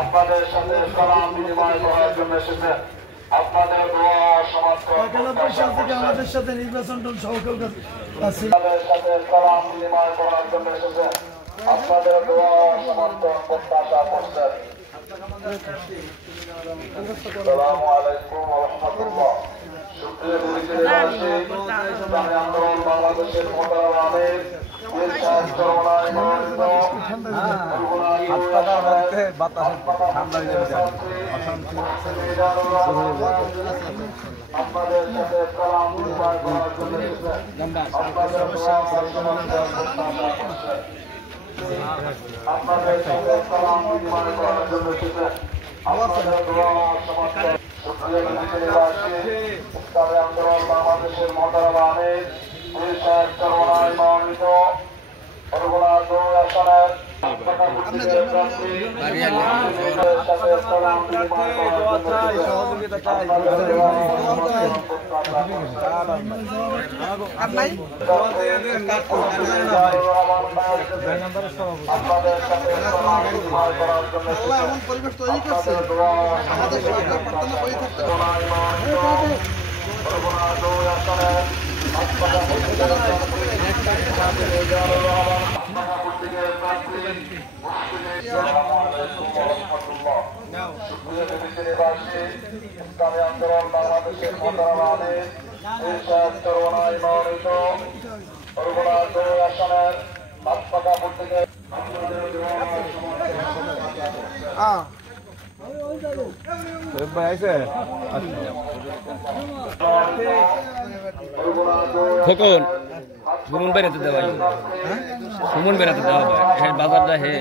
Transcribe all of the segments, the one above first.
আপনাদের সাথে সালাম বিনিময় করার জন্য এসেছেন। আপনাদের দোয়া সমর্থন থেকে আমাদের সাথে নির্বাচন আপনাদের সাথে সালাম বিনিময় করার জন্য এসেছেন। আপনাদের দোয়া সমর্থন প্রত্যাশা করছেন। আসসালামু আলাইকুম ওয়া রাহমাতুল্লাহ। সুপ্রিয় মুসলিম ইসলামী আন্দোলন বাংলাদেশের মোতারাম আমির আপনাদের সাথে সালাম বিনিময় করার জন্য আপনাদের সালাম বিনিময় করার জন্য আপনাদের দোয়া সমর্থন ইসলামী আন্দোলন বাংলাদেশের মোতারাম আমির মনোনীত বরগুনা 2 আসনের পরিবেশ তৈরি করছে আমাদের সরকার প্রার্থনা করে থাকতে ইসলামী আন্দোলন বাংলাদেশের মোতারাম আমির চরমনায় মনোনীত বরগুনা 2 আসনের হাতপাকাপুর থেকে খোকন সুমন বেড়াতে দেওয়া সুমন বেড়াতে দেওয়া হয় বাজারটা হে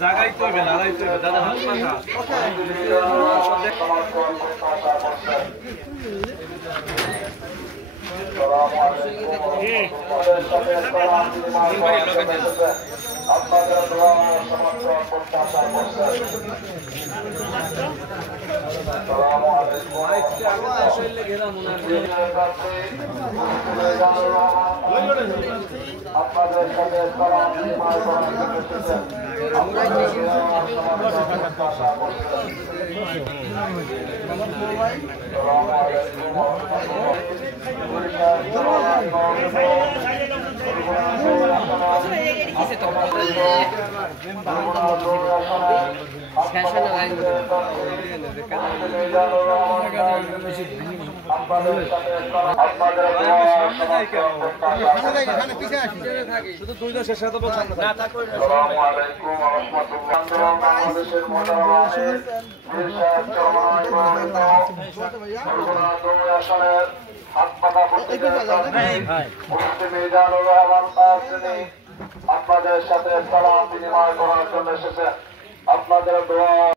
জায়গায় করবে লাগাই করবে দাদা হাত পাখা আপনাদের দোয়া সমর্থন প্রত্যাশা করছেন। আসসালামু আলাইকুম। আপনাদের সাথে সালাম বিনিময় করার জন্য এসেছেন। আপনাদের দোয়া সমর্থন প্রত্যাশা করছেন। আসসালামু শুধু দুইটা শেষ হতে বলছেন আসসালামু আলাইকুম ওয়া রাহমাতুল্লাহ। বাংলাদেশের মোতারাম আমির ইরশাদ চরমনায় মনোনীত বরগুনা 2 আসনের হাতপাকাপুর থেকে মুফতি মিজানুর রহমান কাসেমি আপনাদের সাথে সালাম বিনিময় করার জন্য এসেছেন। আপনাদের দোয়া